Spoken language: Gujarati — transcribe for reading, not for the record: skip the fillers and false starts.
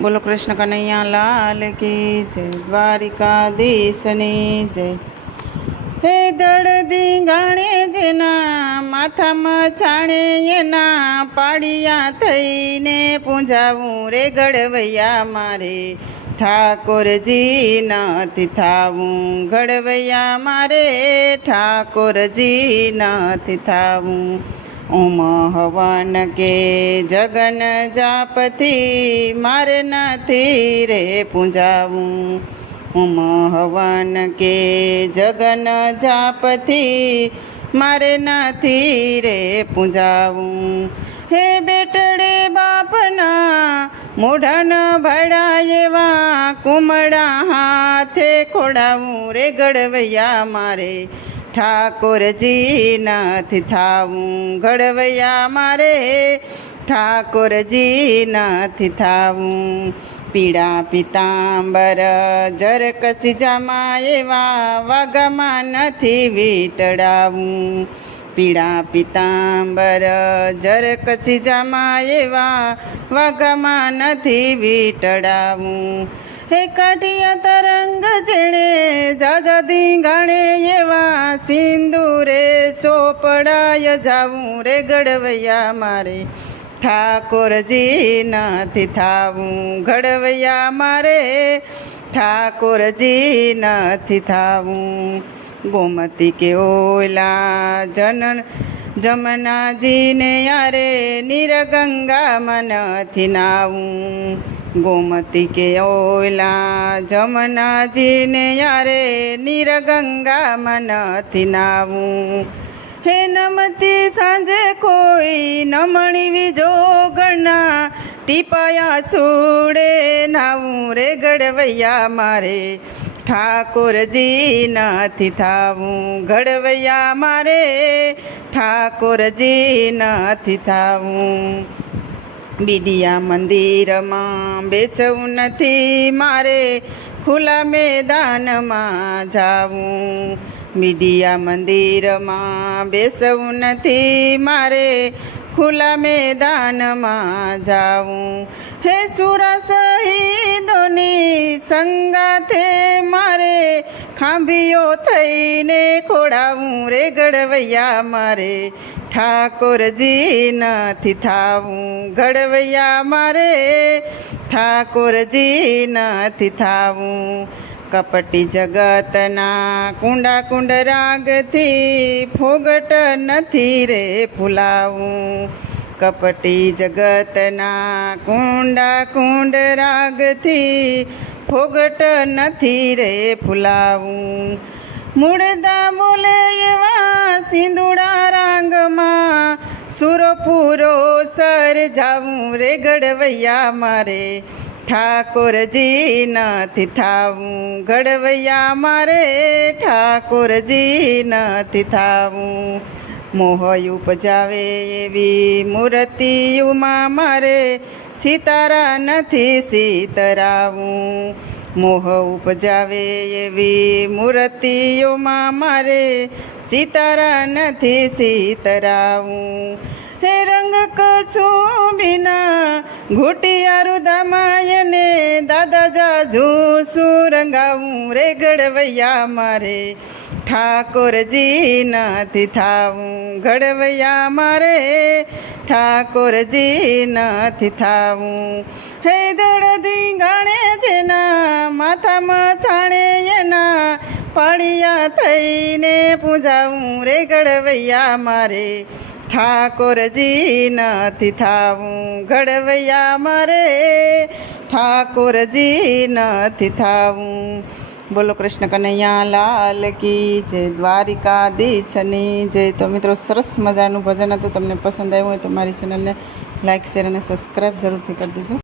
બોલો કૃષ્ણ કનૈયા લાલ કી જય, દ્વારિકાધીશની જય। હે દળદી ગાણે જેના માથામાં છાણે એના પાડિયા થઈને પૂંજાવું રે ઘડવૈયા મારે ઠાકોરજી નથી થાવું, ઘડવૈયા મારે ઠાકોરજી નથી થાવું। ઓમ હવન કે જગન જાપથી મારે નથી રે પૂંજાવું, ઓમ હવન કે જગન જાપથી મારે નથી રે પૂંજાવું। હે બેટડે બાપના મોઢાન ભાડા એવા કુમળા હાથે ખોડાવું રે ઘડવૈયા મારે ઠાકોરજી નથી થાવું, ઘડવૈયા મારે ઠાકોરજી નથી થાવું। પીળા પિતાંબર જરકસી જામા એવા વાઘામાં નથી વીંટળાવું, પીળા પિતાંબર જરકસી જામા એવા વાઘામાં નથી વીંટળાવું। હે કાઢિયા તરંગ જેણે જાજાદી ગાણે એવા સિંદૂરે સોપડાય જાવું રે ઘડવૈયા મારે ઠાકોરજી નથી થાવું, ઘડવૈયા મારે ઠાકોરજી નથી થાવું। ગોમતી કે ઓલા જમનાજીને યારે નીરગંગામાં નથી નાવું, ગોમતી કે ઓલા જમનાજીને યારે નીરગંગામાં નથી નાવું। હે નમતી સાંજે કોઈ નમણી વિજો ગણના ટીપાયા સુડે નાવું રે ઘડવૈયા મારે ઠાકોરજી નથી થાવું, ઘડવૈયા મારે ઠાકોરજી નથી થાવું। બીડિયા મંદિરમાં બેસવું નથી મારે ખુલ્લા મેદાનમાં જાવું, બીડિયા મંદિરમાં બેસવું નથી મારે ખુલ્લા મેદાનમાં જાવું। હે સુરા શહીદોની સંગાથે મારે ખાંભીઓ થઈને ખોડાવું રે ઘડવૈયા મારે ઠાકોરજી નથી થાવું, ઘડવૈયા મારે ઠાકોરજી નથી થાવું। કપટી જગતના કુંડા કુંડ રાગથી ફોગટ નથી રે ફૂલાવું, કપટી જગતના કુંડા કુંડ રાગથી ફોગટ નથી રે ફૂલાવું। મૂળદા બોલે એવા સિંદુડા રાંગમાં સુરો પૂરો સર જાવું રે ઘડવૈયા મારે ઠાકોરજી નથી થાવું, ઘડવૈયા મારે ઠાકોરજી નથી થાવું। મોહ ઉપજાવે એવી મૂર્તિઓમાં મારે સિતારા નથી સીતરાવું, મોહ ઉપજાવે એવી મૂર્તિઓમાં મારે સિતારા નથી સીતરાવું। હે રંગ કશું બિના ઘૂટિયા રુદામાયને દાદા જાજુ સુરંગાવું રે ઘડવૈયા મારે ઠાકોરજી નથી થાવું, ઘડવૈયા મારે ઠાકોરજી નથી થાવું। હે દળદી ગાણે જેના માથામાં છાણે એના પાડિયા થઈને પૂંજાવું રે ઘડવૈયા મારે ઠાકોરજી નથી થાવું, ઘડવૈયા મારે ઠાકોરજી નથી થાવું। બોલો કૃષ્ણ કનૈયા લાલ કી જય, દ્વારિકાધીશની જય। તો મિત્રો, સરસ મજાનું ભજન હતું, તમને પસંદ આવ્યું હોય તો મારી ચેનલને લાઇક શેર અને સબસ્ક્રાઈબ જરૂરથી કરી દેજો।